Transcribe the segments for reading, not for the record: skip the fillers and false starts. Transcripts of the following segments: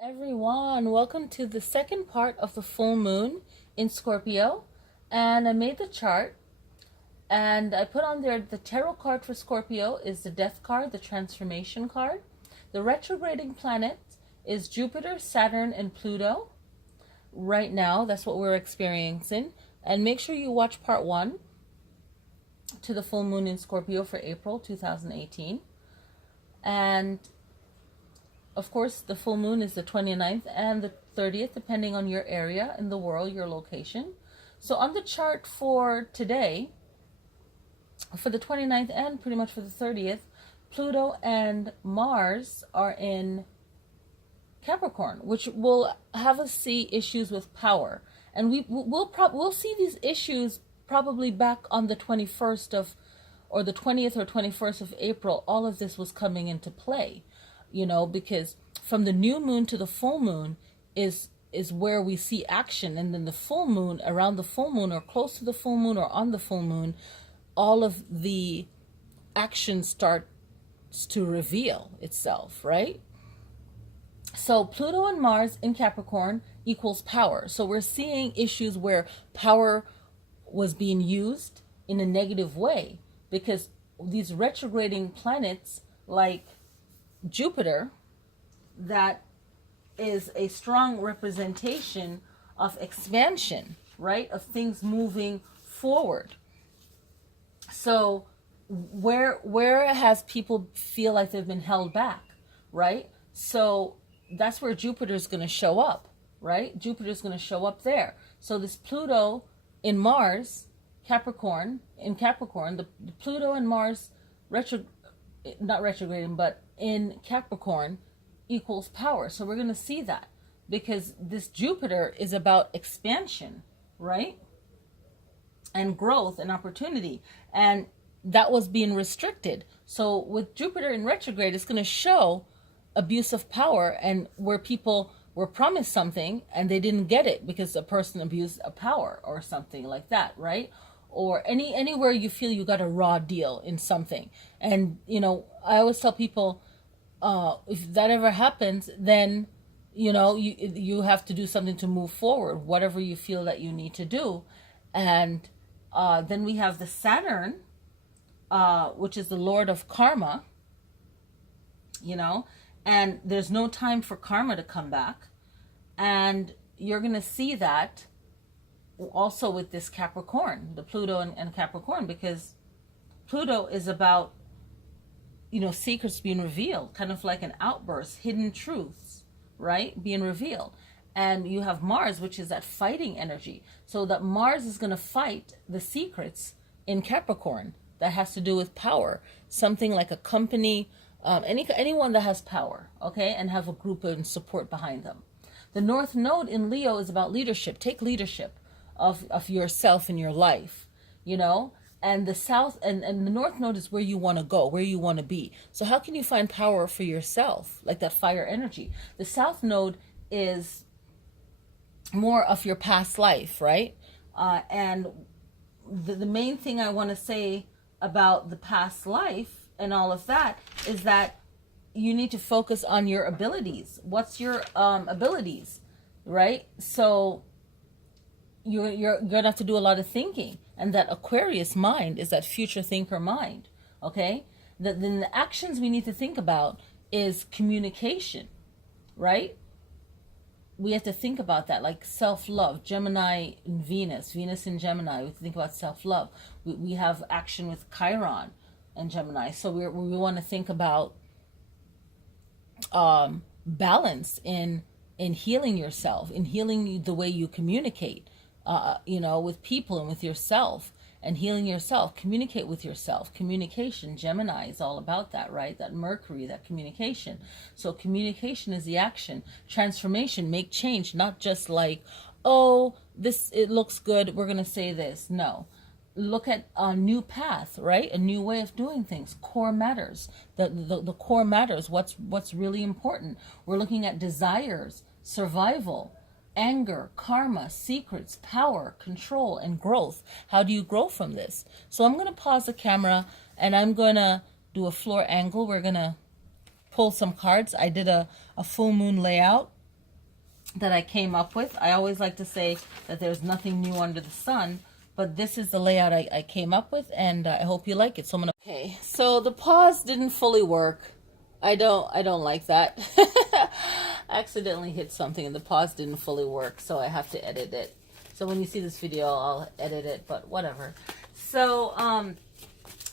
Everyone, welcome to the second part of the full moon in Scorpio. And I made the chart and I put on there the tarot card for Scorpio is the death card, the transformation card. The retrograding planet is Jupiter, Saturn, and Pluto. Right now, that's what we're experiencing. And make sure you watch part one to the full moon in Scorpio for April 2018. And of course, the full moon is the 29th and the 30th, depending on your area in the world, your location. So on the chart for today, for the 29th and pretty much for the 30th, Pluto and Mars are in Capricorn, which will have us see issues with power. And we'll see these issues probably back on the 21st of, or the 20th or 21st of April. All of this was coming into play. Because from the new moon to the full moon is where we see action, and then the full moon, around the full moon or close to the full moon or on the full moon, all of the action starts to reveal itself, right? So Pluto and Mars in Capricorn equals power. So we're seeing issues where power was being used in a negative way, because these retrograding planets like Jupiter, that is a strong representation of expansion, right? Of things moving forward. So where has people feel like they've been held back, right? So that's where Jupiter is going to show up, right? Jupiter is going to show up there. So this Pluto in Mars, Capricorn, the Pluto and Mars not retrograding, but in Capricorn equals power. So we're going to see that, because this Jupiter is about expansion, right? And growth and opportunity. And that was being restricted. So with Jupiter in retrograde, it's going to show abuse of power, and where people were promised something and they didn't get it because a person abused a power or something like that, right? Or anywhere you feel you got a raw deal in something. And I always tell people, if that ever happens, then you have to do something to move forward, whatever you feel that you need to do. And then we have the Saturn, which is the Lord of Karma, and there's no time for karma to come back. And you're going to see that also with this Capricorn, the Pluto and Capricorn, because Pluto is about, secrets being revealed, kind of like an outburst, hidden truths, right, being revealed. And you have Mars, which is that fighting energy. So that Mars is going to fight the secrets in Capricorn that has to do with power, something like a company, anyone that has power, okay, and have a group and support behind them. The North Node in Leo is about leadership. Take leadership of yourself in your life, and the South and the North Node is where you want to go, where you want to be. So how can you find power for yourself, like that fire energy? The South Node is more of your past life, right? And the main thing I want to say about the past life and all of that is that you need to focus on your abilities. What's your abilities, right? So you're going to have to do a lot of thinking. And that Aquarius mind is that future thinker mind, okay? Then the actions we need to think about is communication, right? We have to think about that, like self-love, Gemini and Venus in Gemini. We have to think about self-love. We have action with Chiron and Gemini. So we want to think about balance in healing yourself, in healing the way you communicate, with people and with yourself, and healing yourself. Communicate with yourself. Communication, Gemini is all about that, right? That Mercury, that communication. So communication is the action. Transformation, make change, not just like, it looks good, we're going to say this. No. Look at a new path, right? A new way of doing things. Core matters. The core matters. What's really important. We're looking at desires, survival, anger, karma, secrets, power, control, and growth. How do you grow from this? So I'm going to pause the camera and I'm going to do a floor angle. We're going to pull some cards. I did a full moon layout that I came up with. I always like to say that there's nothing new under the sun, but this is the layout I came up with, and I hope you like it. So I'm gonna. Okay, so the pause didn't fully work. I don't like that. I accidentally hit something and the pause didn't fully work, so I have to edit it. So when you see this video, I'll edit it, but whatever. So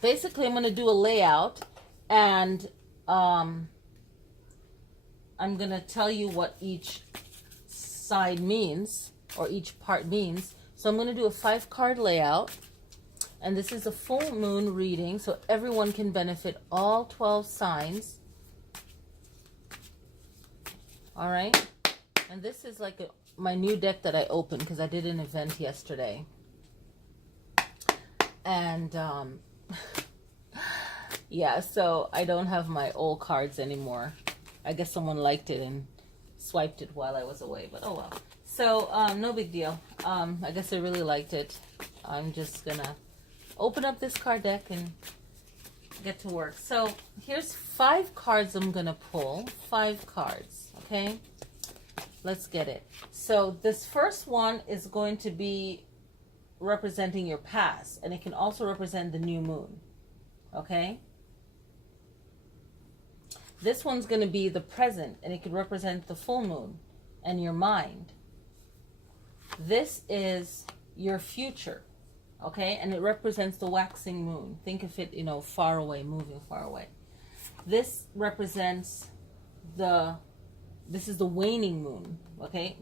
basically, I'm gonna do a layout, and I'm gonna tell you what each side means, or each part means. So I'm going to do a 5-card layout, and this is a full moon reading, so everyone can benefit, all 12 signs. All right, and this is like my new deck that I opened because I did an event yesterday, and yeah, so I don't have my old cards anymore. I guess someone liked it and swiped it while I was away, but oh well. So no big deal. I guess I really liked it. I'm just gonna open up this card deck and get to work. So here's 5 cards I'm gonna pull. 5 cards, okay? Let's get it. So this first one is going to be representing your past, and it can also represent the new moon, okay? This one's going to be the present, and it could represent the full moon and your mind. This is your future, okay? And it represents the waxing moon. Think of it, far away, moving far away. This represents this is the waning moon, okay?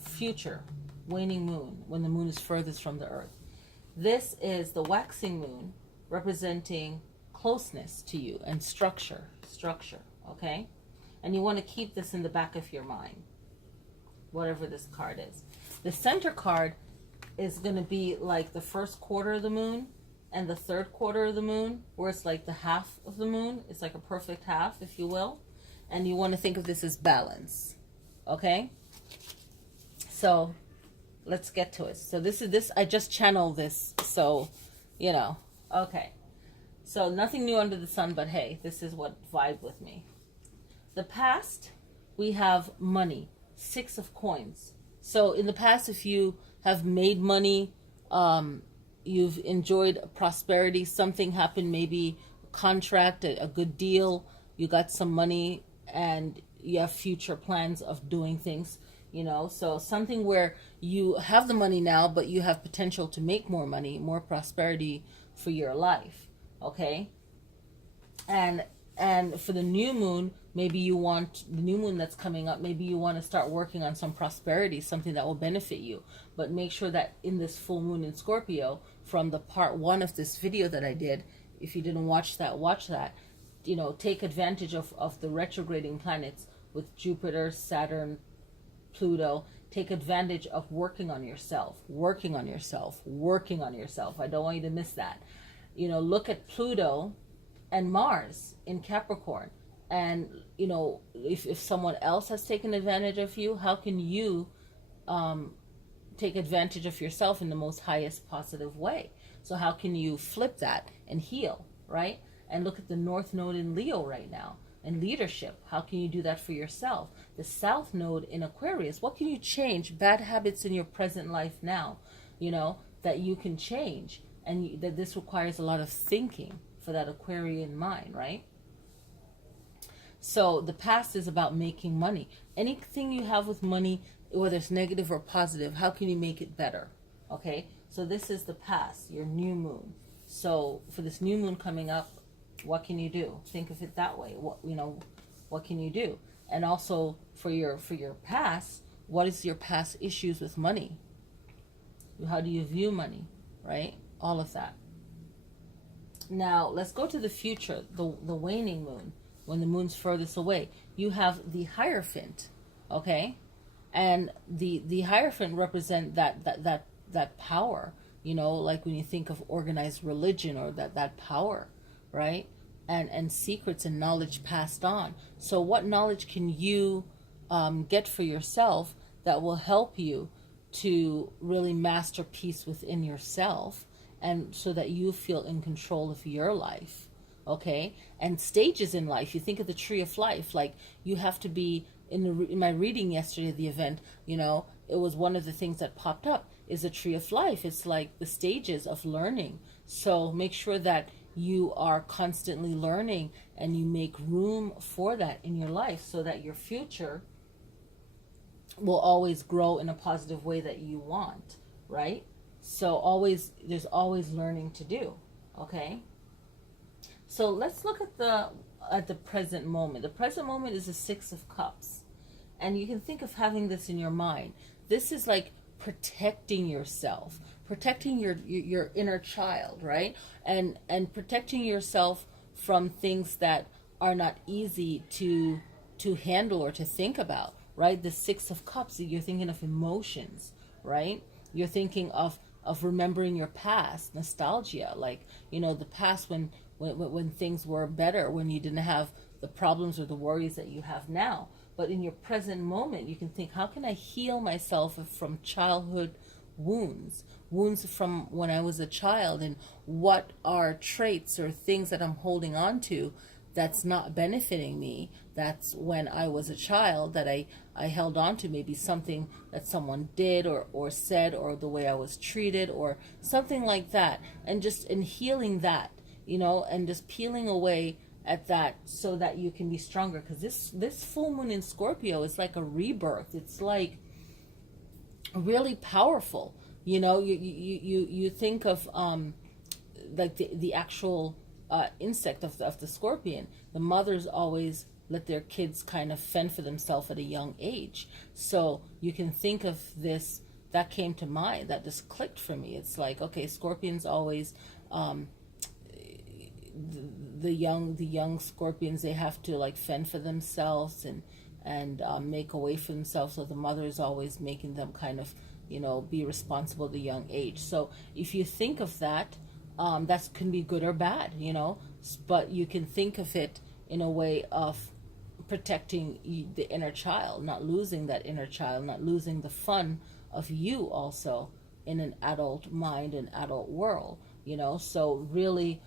Future, waning moon, when the moon is furthest from the earth. This is the waxing moon, representing closeness to you and structure, okay? And you want to keep this in the back of your mind, whatever this card is. The center card is going to be like the first quarter of the moon and the third quarter of the moon, where it's like the half of the moon. It's like a perfect half, if you will. And you want to think of this as balance, okay? So let's get to it. So this I just channeled this, so okay. So nothing new under the sun, but hey, this is what vibed with me. The past, we have money, 6 of coins. So in the past, if you have made money, you've enjoyed prosperity, something happened, maybe a contract, a good deal, you got some money, and you have future plans of doing things, so something where you have the money now, but you have potential to make more money, more prosperity for your life, okay? And for the new moon, maybe you want the new moon that's coming up, maybe you want to start working on some prosperity, something that will benefit you. But make sure that in this full moon in Scorpio, from the part 1 of this video that I did, if you didn't watch that, watch that. Take advantage of the retrograding planets with Jupiter, Saturn, Pluto. Take advantage of working on yourself. I don't want you to miss that. Look at Pluto and Mars in Capricorn. And, if someone else has taken advantage of you, how can you take advantage of yourself in the most highest positive way? So how can you flip that and heal, right? And look at the North Node in Leo right now, and leadership. How can you do that for yourself? The South Node in Aquarius. What can you change? Bad habits in your present life now, that you can change. And that this requires a lot of thinking for that Aquarian mind, right? So the past is about making money. Anything you have with money, whether it's negative or positive, how can you make it better? Okay? So this is the past, your new moon. So for this new moon coming up, what can you do? Think of it that way. What can you do? And also for your past, what is your past issues with money? How do you view money, right? All of that. Now let's go to the future, the waning moon, when the moon's furthest away. You have the Hierophant, okay? And the Hierophant represent that power, like when you think of organized religion, or that power, right? And secrets and knowledge passed on. So what knowledge can you get for yourself that will help you to really master peace within yourself, and so that you feel in control of your life, okay? And stages in life, you think of the tree of life, like you have to be in my reading yesterday, the event, it was one of the things that popped up is a tree of life. It's like the stages of learning. So make sure that you are constantly learning and you make room for that in your life so that your future will always grow in a positive way that you want, right? So there's always learning to do, okay? So let's look at the present moment. The present moment is the Six of Cups. And you can think of having this in your mind. This is like protecting yourself, protecting your inner child, right? And protecting yourself from things that are not easy to handle or to think about, right? The Six of Cups, you're thinking of emotions, right? You're thinking of remembering your past, nostalgia, like, the past when things were better, when you didn't have the problems or the worries that you have now. But in your present moment, you can think, how can I heal myself from childhood wounds from when I was a child, and what are traits or things that I'm holding on to that's not benefiting me? That's when I was a child that I held on to, maybe something that someone did or said, or the way I was treated or something like that. And just in healing that, and just peeling away at that so that you can be stronger. Because this full moon in Scorpio is like a rebirth. It's like really powerful. You think of like the actual insect of the scorpion. The mothers always let their kids kind of fend for themselves at a young age. So you can think of this, that came to mind, that just clicked for me. It's like, okay, scorpions always the young scorpions, they have to like fend for themselves and make a way for themselves. So the mother is always making them kind of be responsible at a young age. So if you think of that, that can be good or bad, but you can think of it in a way of protecting the inner child, not losing that inner child, not losing the fun of you also in an adult mind and adult world, so really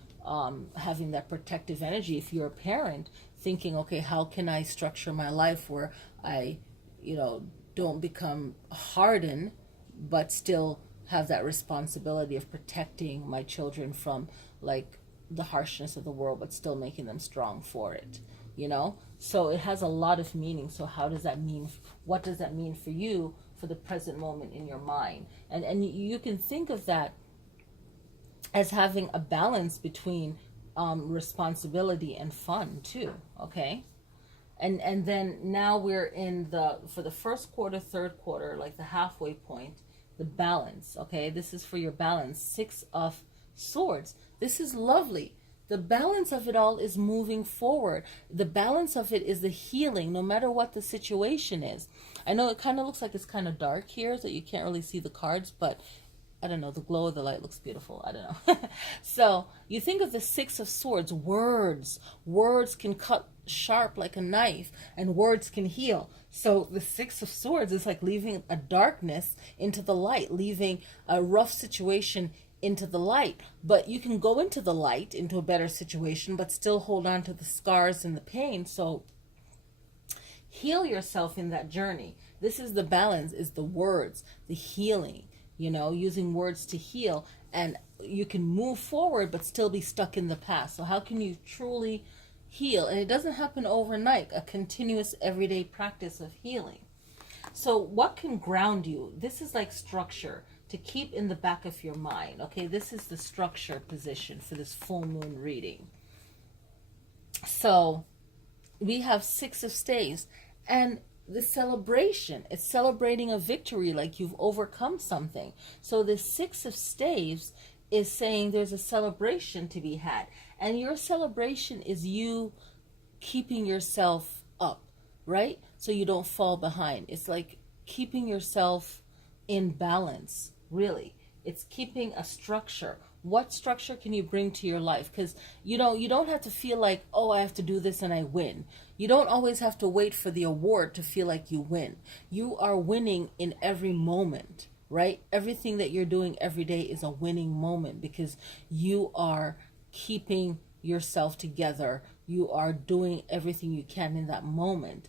having that protective energy. If you're a parent, thinking, okay, how can I structure my life where I don't become hardened, but still have that responsibility of protecting my children from like the harshness of the world, but still making them strong for it, so it has a lot of meaning. So how does that mean? What does that mean for you for the present moment in your mind? And you can think of that as having a balance between responsibility and fun too, okay? And then now we're in for the first quarter, third quarter, like the halfway point, the balance, okay? This is for your balance. Six of Swords. This is lovely. The balance of it all is moving forward. The balance of it is the healing, no matter what the situation is. I know it kind of looks like it's kind of dark here, so you can't really see the cards, but I don't know, the glow of the light looks beautiful. I don't know. So you think of the Six of Swords, words. Words can cut sharp like a knife, and words can heal. So the Six of Swords is like leaving a darkness into the light, leaving a rough situation into the light. But you can go into the light, into a better situation, but still hold on to the scars and the pain. So heal yourself in that journey. This is the balance, is the words, the healing, using words to heal. And you can move forward but still be stuck in the past. So how can you truly heal? And it doesn't happen overnight, a continuous everyday practice of healing. So what can ground you? This is like structure to keep in the back of your mind. Okay, this is the structure position for this full moon reading. So we have Six of Staves, and the celebration, it's celebrating a victory, like you've overcome something. So the Six of Staves is saying there's a celebration to be had, and your celebration is you keeping yourself up, right? So you don't fall behind. It's like keeping yourself in balance, really. It's keeping a structure. What structure can you bring to your life? Because you don't have to feel like, oh, I have to do this and I win. You don't always have to wait for the award to feel like you win. You are winning in every moment, right? Everything that you're doing every day is a winning moment because you are keeping yourself together. You are doing everything you can in that moment,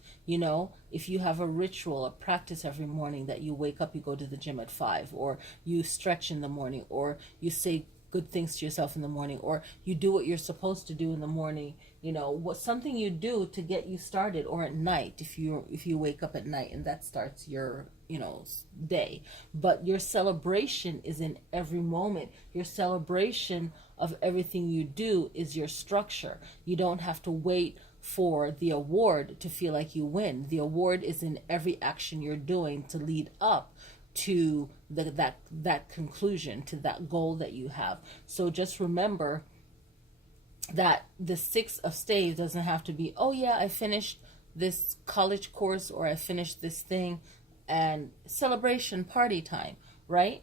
if you have a ritual, a practice every morning that you wake up, you go to the gym at 5, or you stretch in the morning, or you say good things to yourself in the morning, or you do what you're supposed to do in the morning, you know, what something you do to get you started, or at night if you wake up at night and that starts your, you know, day. But your celebration is in every moment. Your celebration of everything you do is your structure. You don't have to wait for the award to feel like you win. The award is in every action you're doing to lead up to that conclusion, to that goal that you have. So just remember that the 6 of Staves doesn't have to be, oh yeah, I finished this college course, or I finished this thing, and celebration, party time, right?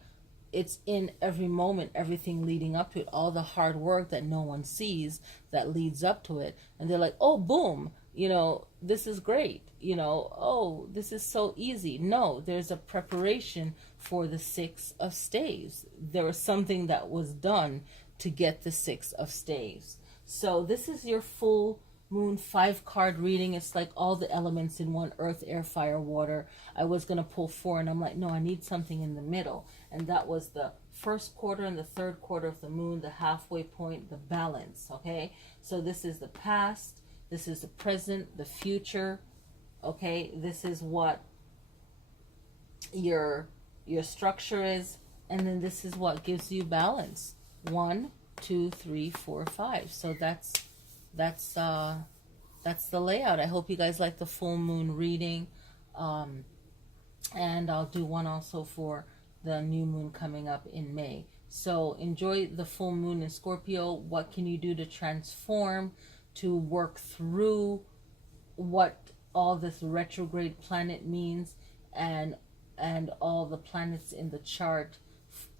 It's in every moment, everything leading up to it, all the hard work that no one sees that leads up to it. And they're like, oh, boom, you know, this is great. You know, oh, this is so easy. No, there's a preparation for the 6 of Staves. There was something that was done to get the 6 of Staves. So this is your full moon 5-card reading. It's like all the elements in one: earth, air, fire, water. I was going to pull 4, and I'm like, no, I need something in the middle. And that was the first quarter and the third quarter of the moon, the halfway point, the balance. Okay, so this is the past, this is the present, the future. Okay, this is what your structure is, and then this is what gives you balance. 1, 2, 3, 4, 5. So that's the layout. I hope you guys like the full moon reading, and I'll do one also for the new moon coming up in May. So enjoy the full moon in Scorpio. What can you do to transform, to work through what all this retrograde planet means, and all the planets in the chart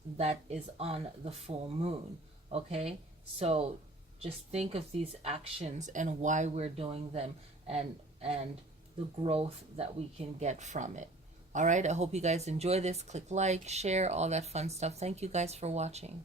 that is on the full moon. Okay, so just think of these actions and why we're doing them, and the growth that we can get from it. All right, I hope you guys enjoy this. Click like, share, all that fun stuff. Thank you guys for watching.